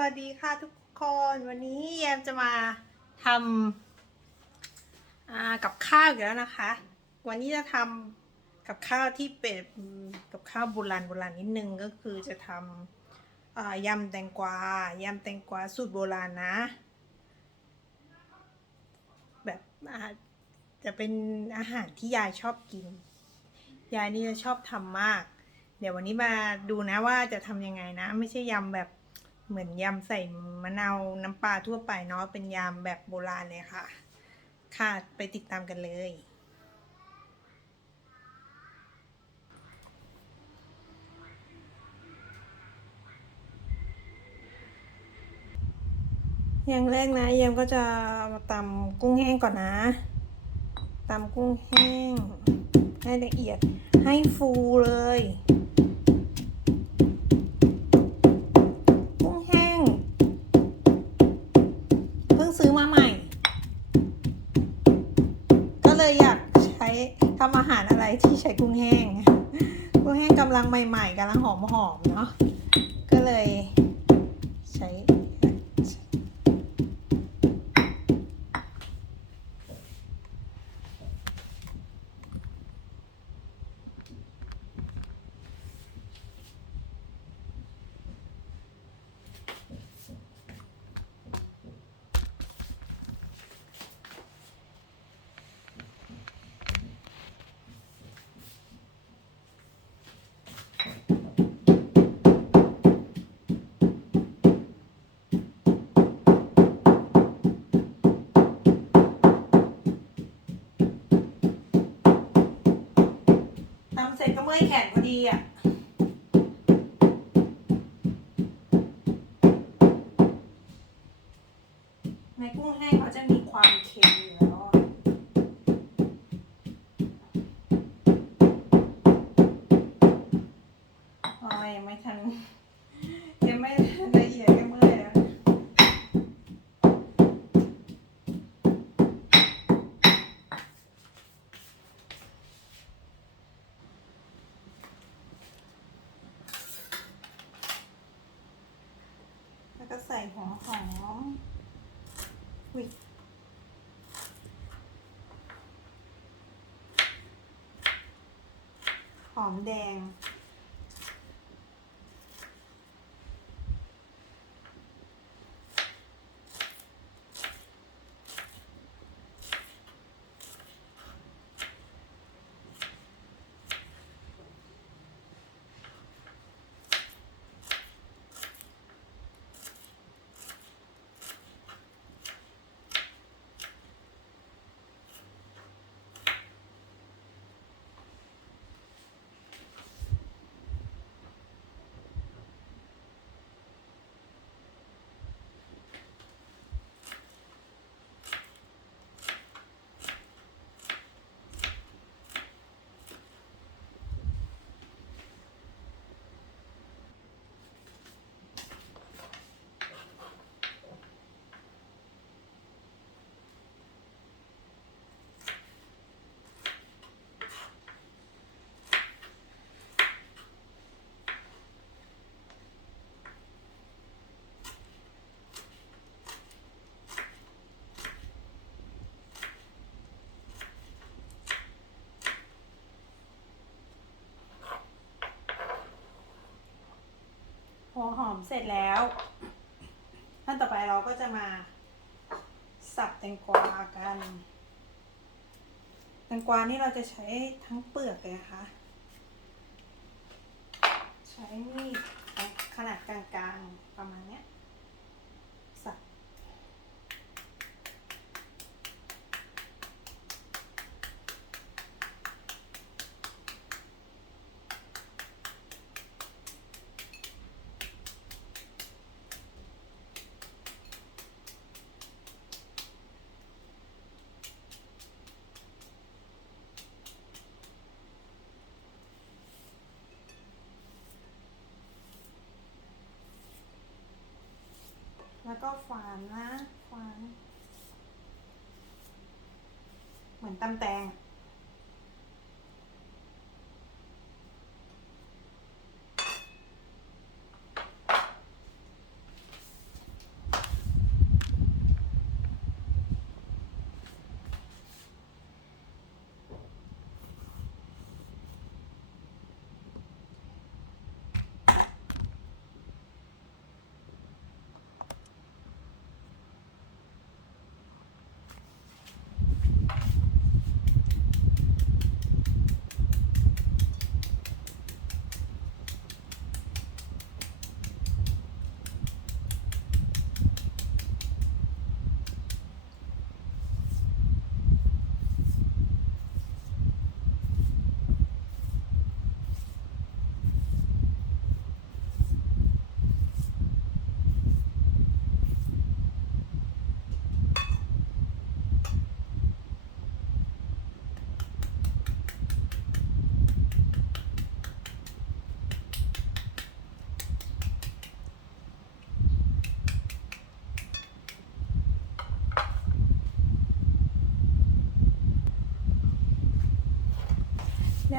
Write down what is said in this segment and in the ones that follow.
วัสดีค่ะทุกคนวันนี้แยมจะมาทำกับข้าวอีกแล้วนะคะ วันนี้จะทำกับข้าวที่เป็นกับข้าวโบราณโบราณนิดนึงก็คือจะทำยำแตงกวายำแตงกวาสูตรโบราณนะ แบบจะเป็นอาหารที่ยายชอบกิน ยายนี่จะชอบทำมาก เดี๋ยววันนี้มาดูนะว่าจะทำยังไงนะ ไม่ใช่ยำแบบ เหมือนยำใส่มะนาวน้ำปลาทั่วไปเนาะเป็นยำแบบโบราณเลยค่ะ ค่ะไปติดตามกันเลย อย่างแรกนะยมก็จะมาตำกุ้งแห้งก่อนนะตำกุ้งแห้งให้ละเอียดให้ฟูเลย อยแข็งพอดีอะ อมแดง หัวหอมเสร็จแล้วขั้นต่อไปเราก็จะมาสับแตงกวากันแตงกวานี่เราจะใช้ทั้งเปลือกเลยนะคะ ใช้มีดขนาดกลางๆประมาณเนี้ย ก็ฝานนะฝาน เหมือนตำแตง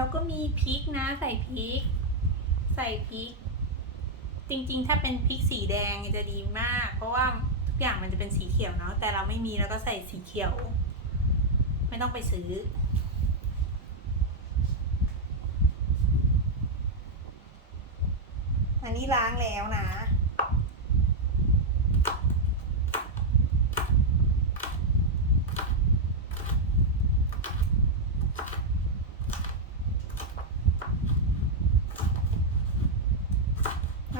แล้วก็มีพริกนะใส่พริก ใส่พริก จริงๆ ถ้าเป็นพริกสีแดงจะดีมาก เพราะว่าทุกอย่างมันจะเป็นสีเขียวเนาะแต่เราไม่มีแล้วก็ใส่สีเขียว ไม่ต้องไปซื้อ อันนี้ล้างแล้วนะ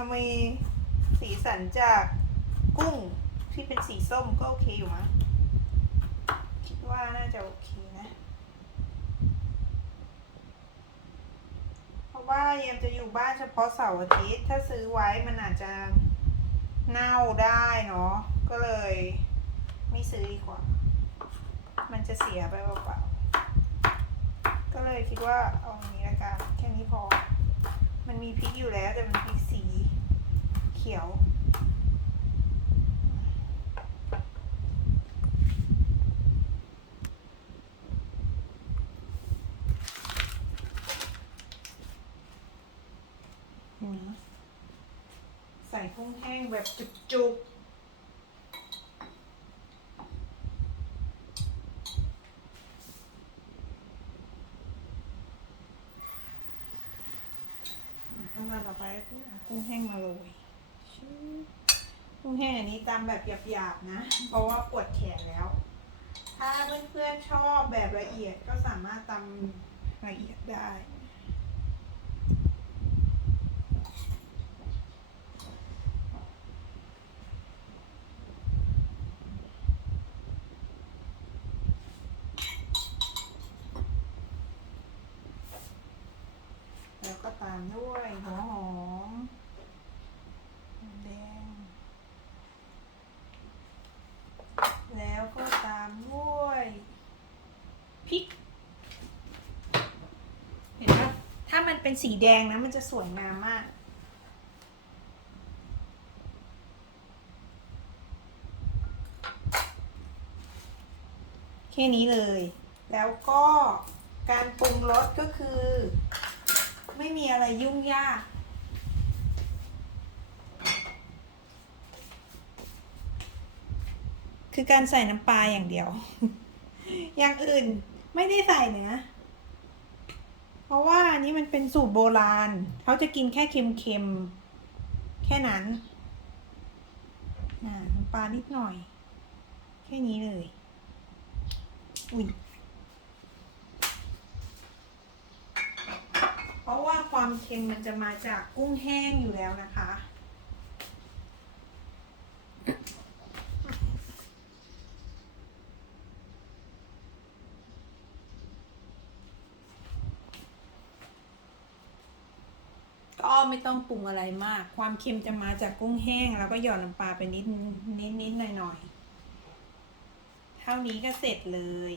เรามีสีสันจากกุ้งที่เป็นสีส้มก็โอเคอยู่มั้งคิดว่าน่าจะโอเคนะ เพราะว่าเยมจะอยู่บ้านเฉพาะเสาร์อาทิตย์ถ้าซื้อไว้มันอาจจะเน่าได้เนาะก็เลย ไม่ซื้อดีกว่า มันจะเสียไปเปล่าๆก็เลยคิดว่าเอาอย่างนี้ละกันแค่นี้พอ มันมีพริกอยู่แล้วแต่มันพริกสี เขียวนะใส่กุ้งแห้งแบบจุกๆขั้นตอนต่อไปก็คือเอากุ้งแห้งมาโรยชิบ กุ้งแห้งอันนี้ตำแบบหยาบๆนะ เพราะว่าปวดแขนแล้ว ถ้าเพื่อนๆชอบแบบละเอียดก็สามารถตำละเอียดได้แล้วก็ตามด้วยหัวหอมหอมแดง แล้วก็ตามด้วย พริก เห็นปะถ้ามันเป็นสีแดงนะมันจะสวยงามมากแค่นี้เลย แล้วก็การปรุงรสก็คือ ไม่มีอะไรยุ่งยาก คือการใส่น้ำปลาอย่างเดียว อย่างอื่น ไม่ได้ใส่เนะเพราะว่าอันนี้มันเป็นสูตรโบราณ เขาจะกินแค่เค็มๆ แค่นั้นอ่าน้ำปลานิดหน่อย แค่นี้เลย อุ้ยเพราะว่าความเค็มมันจะมาจากกุ้งแห้งอยู่แล้วนะคะ ก็ ไม่ต้องปรุงอะไรมาก ความเค็มจะมาจากกุ้งแห้ง แล้วก็หยอดน้ำปลาไปนิดนิดนิดหน่อยหน่อยเท่านี้ก็เสร็จเลย